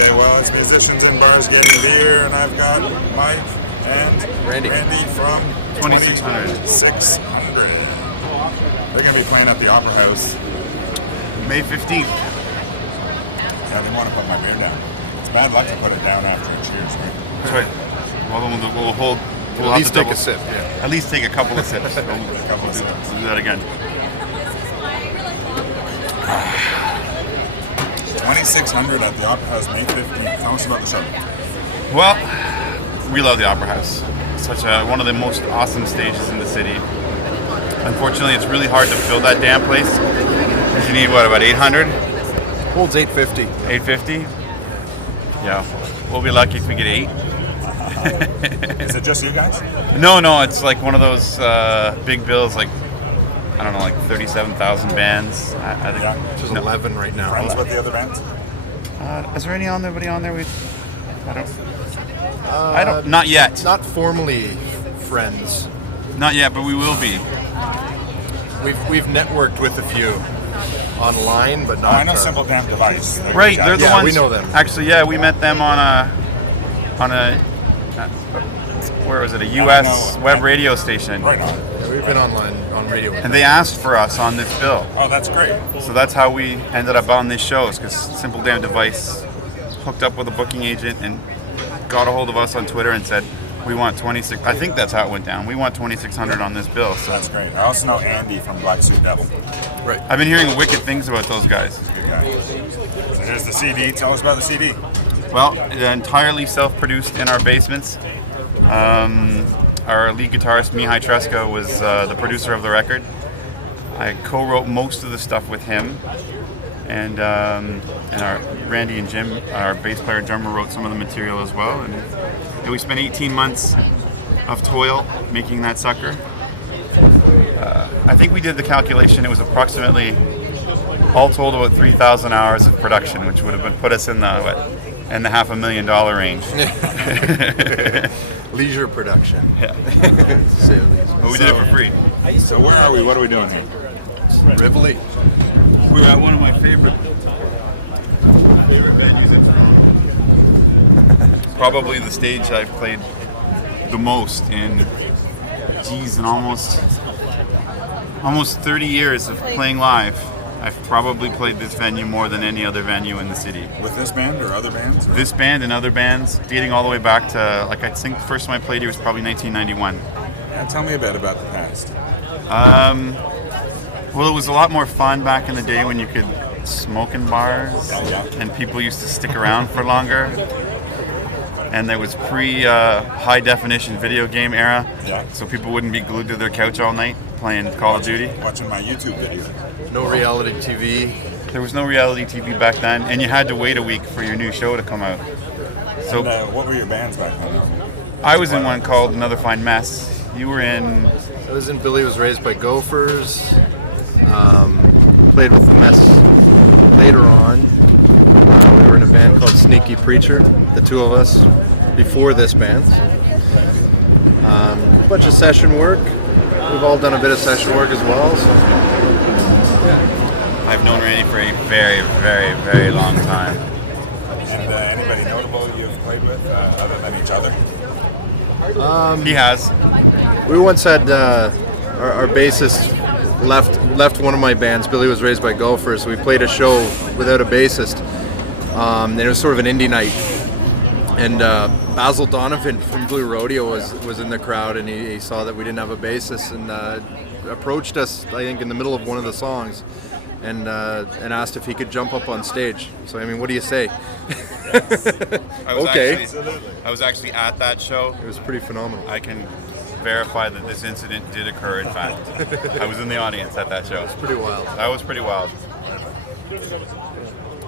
Okay, well, it's musicians in bars getting beer, and I've got Mike and Randy from 2600. 600. They're going to be playing at the Opera House May 15th. Yeah, they want to put my beer down. It's bad luck to put it down after a cheers, right? That's right. Well, we'll hold. We'll at least take a sip. Yeah. At least take a couple of sips. A couple of sips. We'll do that again. 2600 at the Opera House, May 15th. Tell us about the show. Well, we love the Opera House. It's such one of the most awesome stages in the city. Unfortunately, it's really hard to fill that damn place. Because you need, about 800? Holds 850. 850? Yeah. We'll be lucky if we get 8. Is it just you guys? No, it's like one of those big bills, like, I don't know, like 37,000 bands. I think. Yeah. There's 11 right now. Friends with the other bands? Is there anybody on there? I don't. Not yet. Not formally friends. Not yet, but we will be. We've networked with a few online, but not. I know Simple Damn Device. Right, they're the ones. We know them. Actually, yeah, we met them on a where was it? A U.S. web radio station. Right on. Yeah, we've been online on radio. And they asked for us on this bill. Oh, that's great. So that's how we ended up on these shows, because Simple Damn Device hooked up with a booking agent and got a hold of us on Twitter and said, we want 26. I think that's how it went down. We want 2600 on this bill. So That's great. I also know Andy from Black Suit Devil. Right. I've been hearing wicked things about those guys. Good guy. So here's the CD. Tell us about the CD. Well, entirely self-produced in our basements. Our lead guitarist Mihai Tresca was the producer of the record. I co-wrote most of the stuff with him, and our Randy and Jim, our bass player drummer, wrote some of the material as well. And we spent 18 months of toil making that sucker. I think we did the calculation. It was approximately, all told, about 3,000 hours of production, which would have put us in the $500,000 range. Leisure production. Yeah. But we did it for free. So where are we? What are we doing here? Rivoli. We're at one of my favorite venues in Toronto. Probably the stage I've played the most in, in almost 30 years of playing live. I've probably played this venue more than any other venue in the city. With this band or other bands? Or? This band and other bands, dating all the way back to, I think the first time I played here was probably 1991. Yeah, tell me a bit about the past. Well, it was a lot more fun back in the day when you could smoke in bars, yeah. And people used to stick around for longer. And there was pre-high definition video game era, Yeah. so people wouldn't be glued to their couch all night playing Call of Duty. Watching my YouTube video. No reality TV. There was no reality TV back then, and you had to wait a week for your new show to come out. So And, what were your bands back then? I was in one called Another Fine Mess. You were in... I was in Billy Was Raised by Gophers. Played with the Mess later on. We were in a band called Sneaky Preacher, the two of us, before this band. A bunch of session work. We've all done a bit of session work as well. So. Yeah. I've known Randy for a very, very, very long time. And anybody notable you've played with other than each other? He has. We once had our bassist left one of my bands. Billy Was Raised by Gophers. We played a show without a bassist, and it was sort of an indie night. And Basil Donovan from Blue Rodeo was in the crowd, and he saw that we didn't have a bassist, and approached us, I think, in the middle of one of the songs, and asked if he could jump up on stage. So I mean, what do you say? Okay. I was actually at that show. It was pretty phenomenal. I can verify that this incident did occur, in fact. I was in the audience at that show. Pretty wild. That was pretty wild.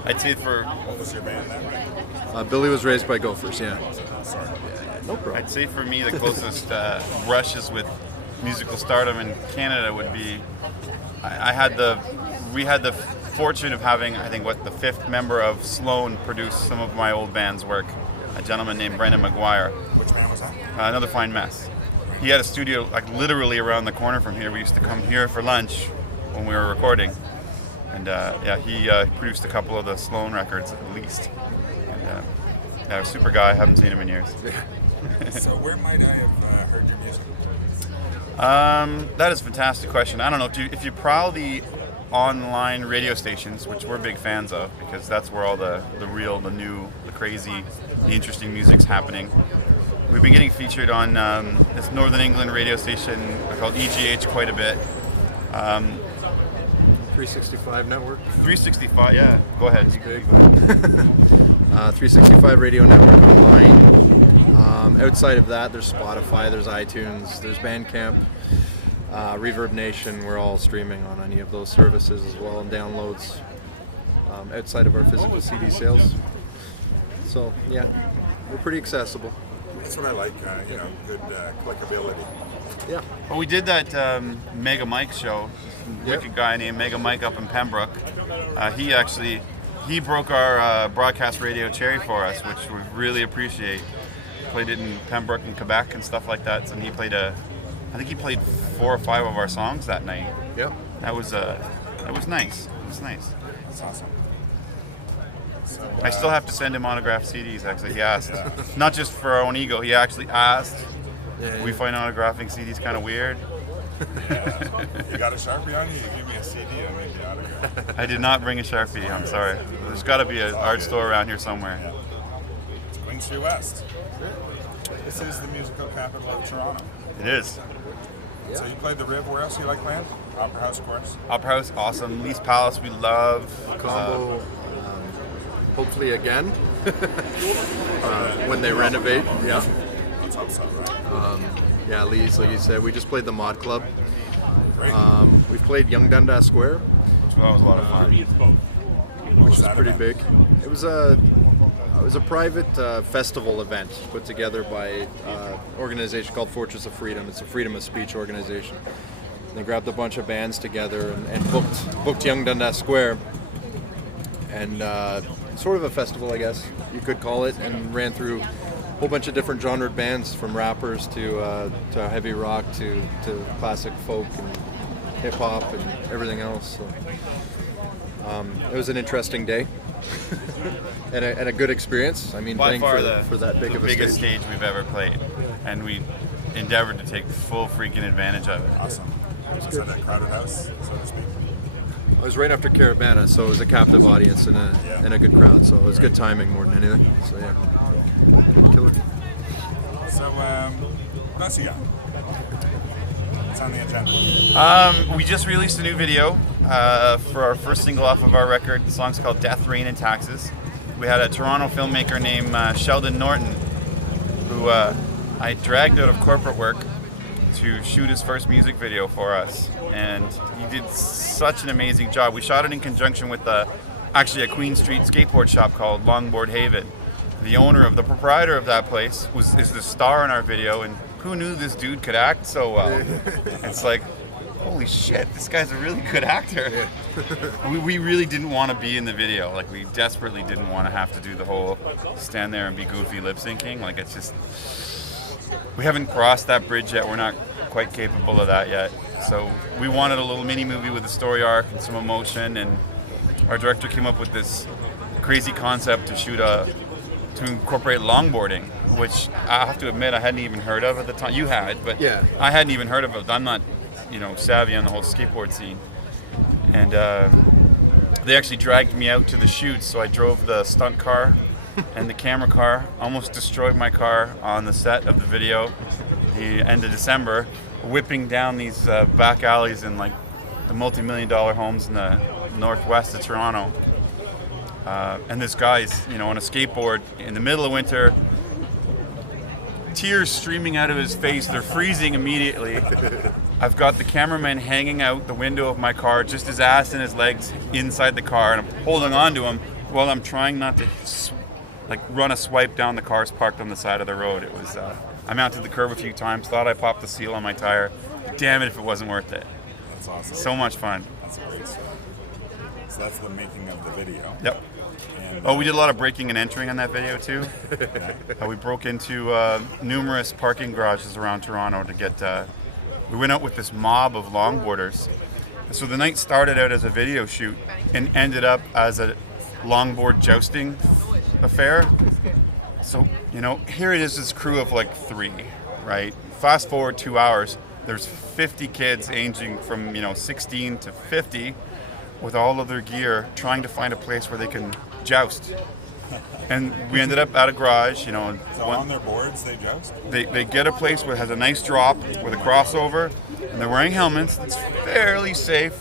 I'd say What was your band then? Billy Was Raised by Gophers, yeah. Sorry. No problem. I'd say for me the closest brushes with musical stardom in Canada would be, we had the fortune of having, I think, the fifth member of Sloan produce some of my old band's work, a gentleman named Brendan McGuire. Which band was that? Another Fine Mess. He had a studio literally around the corner from here. We used to come here for lunch when we were recording. And he produced a couple of the Sloan records at least. And Yeah, super guy. Haven't seen him in years. So where might I have heard your music? That is a fantastic question. I don't know if you prowl the online radio stations, which we're big fans of, because that's where all the real, the new, the crazy, the interesting music's happening. We've been getting featured on this Northern England radio station called EGH quite a bit. 365 network. 365, yeah. Go ahead. It's big. 365 radio network online. Outside of that, there's Spotify, there's iTunes, there's Bandcamp, Reverb Nation. We're all streaming on any of those services as well, and downloads outside of our physical CD sales. So yeah, we're pretty accessible. That's what I like, good clickability. Yeah. Well, we did that Mega Mike show. Wicked guy named Mega Mike up in Pembroke. He broke our broadcast radio cherry for us, which we really appreciate. Played it in Pembroke and Quebec and stuff like that. And I think he played 4 or 5 of our songs that night. Yep. That was nice. It was nice. That's awesome. So, I still have to send him autographed CDs. Actually, he asked, not just for our own ego. He actually asked. Yeah. We find autographing CDs kind of weird. You got a Sharpie on you? You give me a CD, I'll make the autograph. I did not bring a Sharpie. I'm sorry. There's got to be an art store around here somewhere. Yeah. It's Queen Street West. This is the musical capital of Toronto. It is. So you played the Riv. Where else do you like playing? Opera House, of course. Opera House, awesome. Lee's Palace, we love. Combo, hopefully again when they renovate. Yeah. Let's hope so, right? Yeah, Lee's, like you said, we just played the Mod Club. Great. We've played Young Dundas Square, Which was a lot of fun. which is pretty big. It was a private festival event put together by an organization called Fortress of Freedom. It's a freedom of speech organization. They grabbed a bunch of bands together and booked Young Dundas Square, and sort of a festival, I guess you could call it, and ran through a whole bunch of different genred bands, from rappers to heavy rock to classic folk and hip hop and everything else. So, it was an interesting day and a good experience. I mean, By playing far for that big the of a biggest stage. stage we've ever played, and we endeavored to take full freaking advantage of it. Awesome. Was it a crowded house, so to speak? It was right after Caravana, so it was a captive audience and a good crowd. So it was good timing more than anything. So yeah, killer. So, what else you got? What's on the agenda? We just released a new video for our first single off of our record. The song's called Death, Rain, and Taxes. We had a Toronto filmmaker named Sheldon Norton, who I dragged out of corporate work to shoot his first music video for us. And he did such an amazing job. We shot it in conjunction with actually a Queen Street skateboard shop called Longboard Haven. The proprietor of that place is the star in our video, and who knew this dude could act so well? It's like, holy shit, this guy's a really good actor. We really didn't want to be in the video. Like, we desperately didn't want to have to do the whole stand there and be goofy lip syncing. Like, it's just, we haven't crossed that bridge yet. We're not quite capable of that yet. So we wanted a little mini movie with a story arc and some emotion, and our director came up with this crazy concept to incorporate longboarding, which I have to admit I hadn't even heard of at the time. You had, but Yeah. I hadn't even heard of it. I'm not, savvy on the whole skateboard scene. And they actually dragged me out to the shoots, so I drove the stunt car and the camera car, almost destroyed my car on the set of the video, the end of December, whipping down these back alleys in like the multi-million-dollar homes in the northwest of Toronto. And this guy's, on a skateboard in the middle of winter, tears streaming out of his face. They're freezing immediately. I've got the cameraman hanging out the window of my car, just his ass and his legs inside the car, and I'm holding on to him while I'm trying not to run a swipe down the cars parked on the side of the road. It was, I mounted the curb a few times, thought I popped the seal on my tire. Damn it if it wasn't worth it. That's awesome. So much fun. That's great stuff. So that's the making of the video. Yep. And, We did a lot of breaking and entering on that video too. We broke into numerous parking garages around Toronto to get. We went out with this mob of longboarders. So the night started out as a video shoot and ended up as a longboard jousting affair. So, here it is, this crew of like 3, right? Fast forward 2 hours, there's 50 kids aging from, 16 to 50 with all of their gear trying to find a place where they can joust. And we ended up at a garage, So on their boards, they joust? They get a place where it has a nice drop with a crossover, and they're wearing helmets. It's fairly safe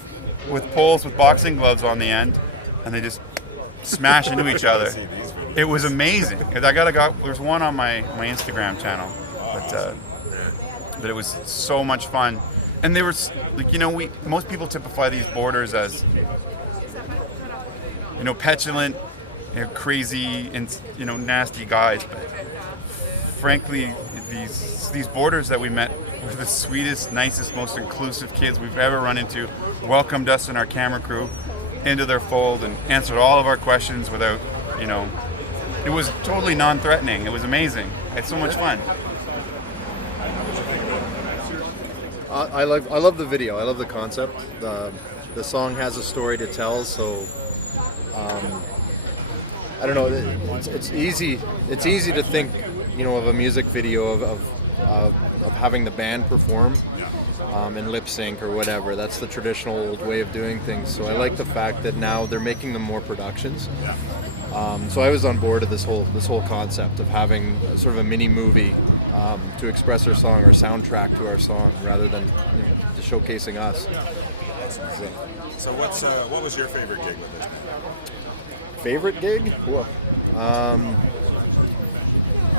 with poles with boxing gloves on the end, and they just smash into each other. It was amazing. There's one on my Instagram channel, but it was so much fun. And they were like, most people typify these boarders as petulant, crazy, and nasty guys. But frankly, these boarders that we met were the sweetest, nicest, most inclusive kids we've ever run into. Welcomed us and our camera crew into their fold and answered all of our questions without, it was totally non-threatening. It was amazing. It's so much fun. I love the video. I love the concept. The song has a story to tell, so I don't know. It's easy to think, of a music video of having the band perform and lip sync or whatever. That's the traditional old way of doing things. So I like the fact that now they're making them more productions. So I was on board of this whole concept of having sort of a mini movie to express our song or soundtrack to our song, rather than just showcasing us. So what was your favorite gig with this band? Favorite gig? Well,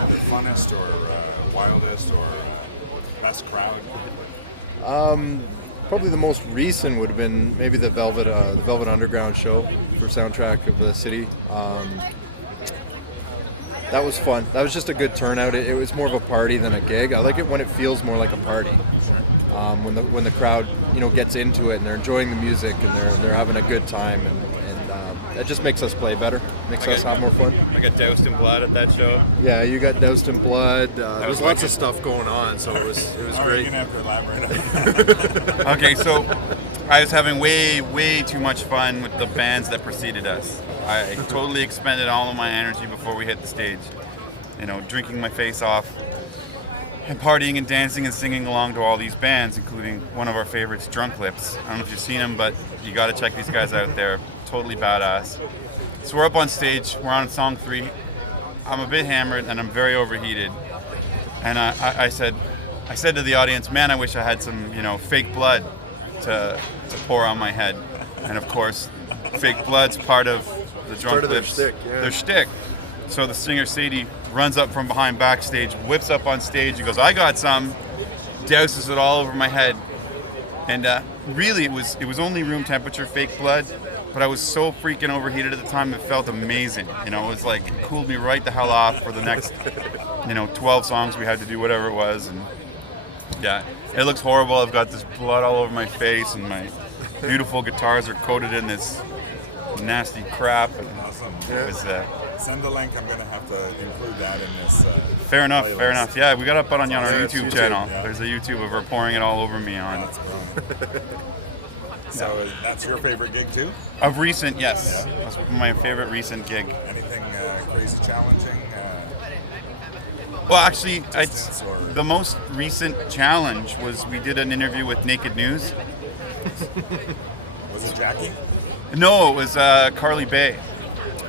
The funnest or wildest or best crowd? Probably the most recent would have been maybe the Velvet Underground show for soundtrack of the city. That was fun. That was just a good turnout. It was more of a party than a gig. I like it when it feels more like a party. When the crowd gets into it and they're enjoying the music and they're having a good time, and that just makes us play better. Makes us have more fun. I got doused in blood at that show. Yeah, you got doused in blood. There was lots wicked. of stuff going on, so it was You're great. gonna have to elaborate. Okay, so I was having way too much fun with the bands that preceded us. I totally expended all of my energy before we hit the stage. Drinking my face off and partying and dancing and singing along to all these bands, including one of our favorites, Drunk Lips. I don't know if you've seen them, but you got to check these guys out. They're totally badass. So we're up on stage. We're on song 3. I'm a bit hammered and I'm very overheated. And I said to the audience, man, I wish I had some, fake blood to pour on my head. And of course, fake blood's part of the Drunk Lips. Their shtick. So the singer Sadie runs up from behind backstage, whips up on stage, and goes, I got some, douses it all over my head. And really, it was only room temperature fake blood, but I was so freaking overheated at the time, it felt amazing. It was like, it cooled me right the hell off for the next, 12 songs we had to do, whatever it was. And yeah, it looks horrible. I've got this blood all over my face, and my beautiful guitars are coated in this nasty crap. And Awesome. it was, Send the link. I'm gonna have to include that in this. Fair enough. playlist. Yeah, we got to put on our Yeah, YouTube it's channel. yeah. There's a YouTube of her pouring it all over me on. That's brilliant. So that's your favorite gig too? Of recent, yes. Yeah. That's my favorite recent gig. Anything crazy challenging? Well, actually, Distance or- the most recent challenge was we did an interview with Naked News. Was it Jackie? No, it was Carly Bay.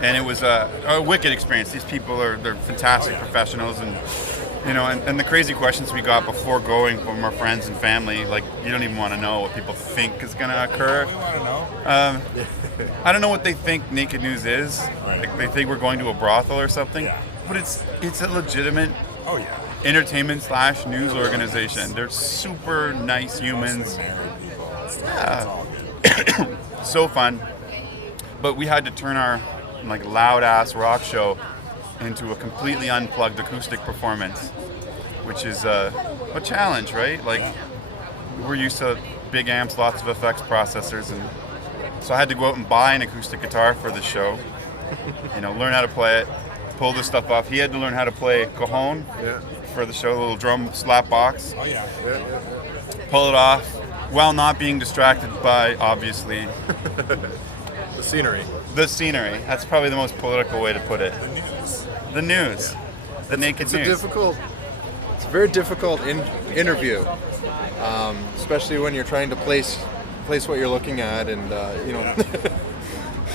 And it was a wicked experience. These people they're fantastic professionals, and and the crazy questions we got before going from our friends and family, like, you don't even want to know what people think is going to occur. We want to know. I don't know what they think Naked News is. Right. Like, they think we're going to a brothel or something. Yeah. But it's a legitimate Oh yeah. entertainment/news organization. They're super nice humans. Mostly married people. It's all good. So fun. But we had to turn our loud ass rock show into a completely unplugged acoustic performance, which is a challenge, right? We're used to big amps, lots of effects processors, and so I had to go out and buy an acoustic guitar for the show. Learn how to play it, pull this stuff off. He had to learn how to play cajon for the show, a little drum slap box. Oh yeah. Pull it off while not being distracted by, obviously, The scenery. The scenery. That's probably the most political way to put it. The news. The news. The naked It's news. it's a very difficult interview, especially when you're trying to place what you're looking at, and you know,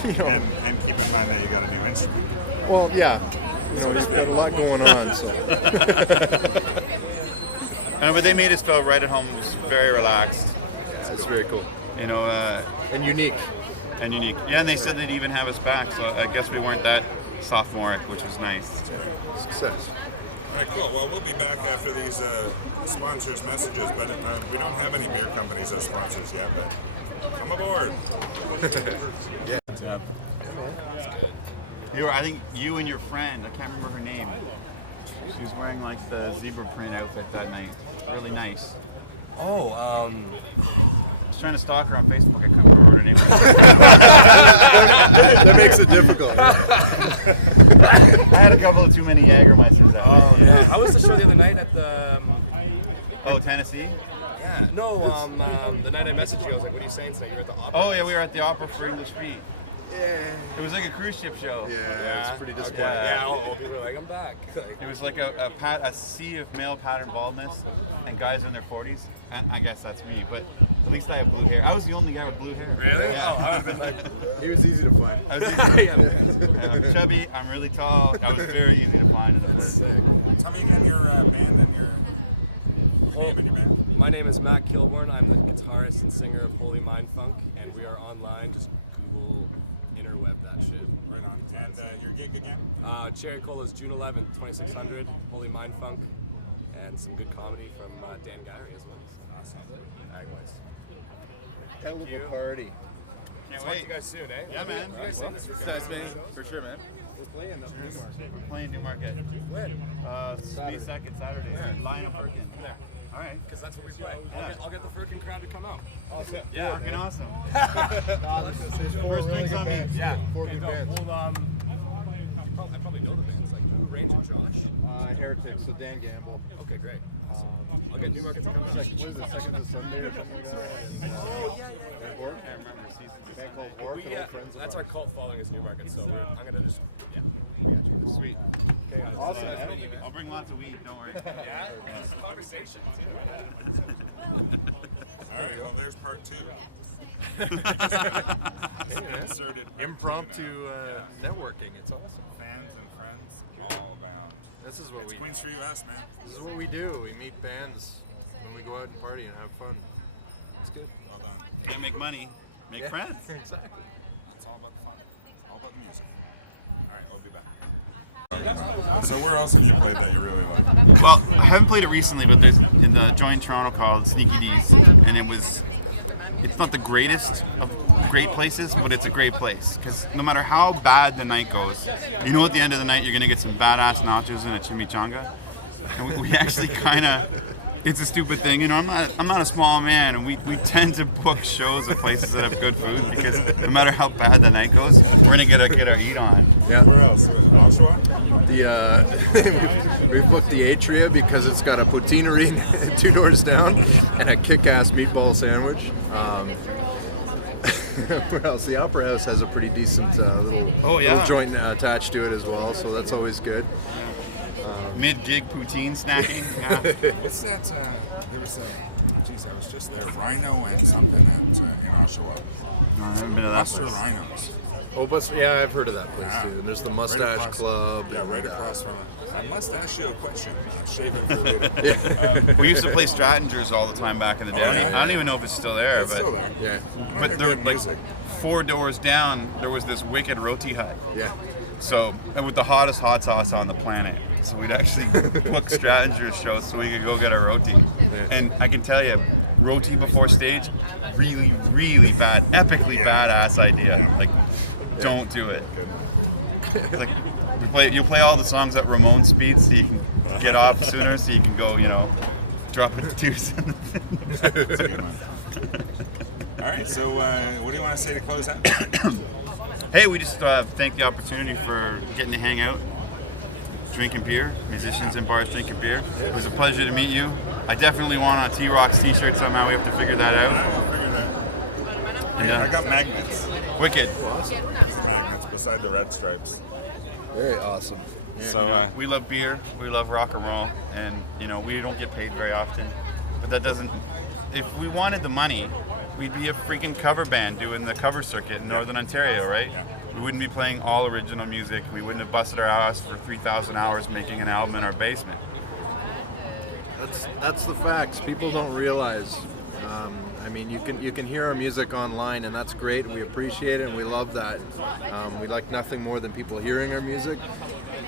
you know. And keep in mind that you got a new instrument. Well, yeah, you know, you've got a lot going on, so. But they made us feel right at home. It was very relaxed. Yeah, it's very cool. You know, And unique. and unique. Yeah, and they said they'd even have us back, so I guess we weren't that sophomoric, which was nice. Success. All right, cool. Well, we'll be back after these sponsors' messages, but we don't have any beer companies as sponsors yet, but come aboard. Yeah. I think you and your friend, I can't remember her name. She was wearing like the zebra print outfit that night. Really nice. Oh, I was trying to stalk her on Facebook. I couldn't remember what her name was. That makes it difficult. I had a couple of too many Jägermeisters that night. yeah. How was the show the other night at the? Oh, Tennessee? Yeah. No. The night I messaged you, I was like, "What are you saying tonight? You're at the opera." Oh, yeah, we were at the Opera for English Feet. Yeah. It was like a cruise ship show. Yeah, it's pretty disappointing. Yeah. All people were like, "I'm back." Like, It was like a sea of male pattern baldness and guys in their 40s. And I guess that's me, but at least I have blue hair. I was the only guy with blue hair. really? Yeah. Oh, I would have been like, He was easy to find. I was easy I'm chubby, I'm really tall. I was very easy to find in the place. sick. Tell me again your band and your name and your band. My name is Matt Kilborn. I'm the guitarist and singer of Holy Mind Funk, and we are online. Just Google interweb that shit. Right on. And your gig again? Cherry Cola's June 11th, 2600, Holy Mind Funk, and some good comedy from Dan Gowrie as well. Awesome. Likewise. Hell of a party. Can't Talk to you wait. guys soon, eh? Yeah, man. You guys soon this weekend? Nice, man. For sure, man. We're playing up in Newmarket. We're playing Newmarket. When? May 2nd, Saturday. Lionel Perkins. There. All right. Because that's what we play. Yeah. I'll get the Firkin crowd to come out. Yeah, freaking awesome. First drinks on me. Yeah. Four Okay, good no, bands. well, I probably know the bands. Like Blue Ranger Josh. Heretics, so Dan Gamble. Okay, great. I'll get Newmarket to come out. What is it, Second to Sunday or something like that? And, I remember season a band called Work, Yeah, friends of that's our cult following is Newmarket, so I'm gonna just we got you. Sweet. Okay, guys. Awesome, Nice man. meeting you, man. I'll bring lots of weed, don't worry. Yeah, just conversation too. All right, well, there's part 2. Inserted Impromptu networking, it's awesome. fans and friends all around. This is what It's Queens for US, man. This is what we do. We meet bands when we go out and party and have fun. It's good. Well done. Can't make money, make friends. Exactly. It's all about the fun. All about the music. All right, we'll be back. So where else have you played that you really like? Well, I haven't played it recently, but there's in the joint Toronto called Sneaky D's, and it's not the greatest of great places, but it's a great place because no matter how bad the night goes, you know at the end of the night you're gonna get some badass nachos and a chimichanga, and we actually kind of. It's a stupid thing, you know. I'm not a small man, and we tend to book shows at places that have good food because no matter how bad the night goes, we're gonna get our eat on. Yeah. Where else? Oshawa? We've booked the Atria because it's got a poutineery 2 doors down and a kick-ass meatball sandwich. Where else? The Opera House has a pretty decent little joint attached to it as well, so that's always good. Mid-gig poutine snacking. What's that? There was geez, I was just there. Rhino and something in Oshawa. No, I haven't been to that Buster place. Rhinos. Oh, but yeah, I've heard of that place Yeah. too. And there's the Right Mustache across- Club. Yeah, and, right across from it. I mustache you a question. Shave it for later. We used to play Strattingers all the time back in the day. yeah, I don't even know if it's still there, It's but still there. Yeah, but there, Good like music. 4 doors down, there was this wicked roti hut. yeah. So, and with the hottest hot sauce on the planet. So we'd actually book Strattingers shows so we could go get a roti. And I can tell you, roti before stage, really, really bad, epically badass idea. Like, don't do it. It's like you play all the songs at Ramon speed so you can get off sooner, so you can go, drop it to 2s. All right, so what do you want to say to close out? Hey, we just thank the opportunity for getting to hang out, drinking beer, musicians in bars drinking beer. It was a pleasure to meet you. I definitely want a T-Rocks t-shirt somehow. We have to figure that out. I will figure that. And, I got magnets. wicked. Magnets. beside the red stripes. Very awesome. So We love beer, we love rock and roll, and we don't get paid very often. But that doesn't. If we wanted the money, we'd be a freaking cover band doing the cover circuit in Northern Ontario, right? Yeah. We wouldn't be playing all original music. We wouldn't have busted our ass for 3,000 hours making an album in our basement. That's the facts. People don't realize. I mean, you can hear our music online, and that's great. We appreciate it, and we love that. We like nothing more than people hearing our music,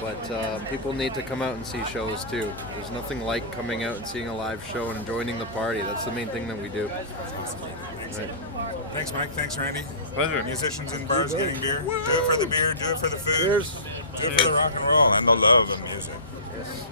but people need to come out and see shows too. There's nothing like coming out and seeing a live show and joining the party. That's the main thing that we do. Thanks. Right. Thanks, Mike. Thanks, Randy. Pleasure. Musicians in bars getting beer. Do it for the beer. Do it for the food. Cheers. Do it for the rock and roll and the love of music. Yes.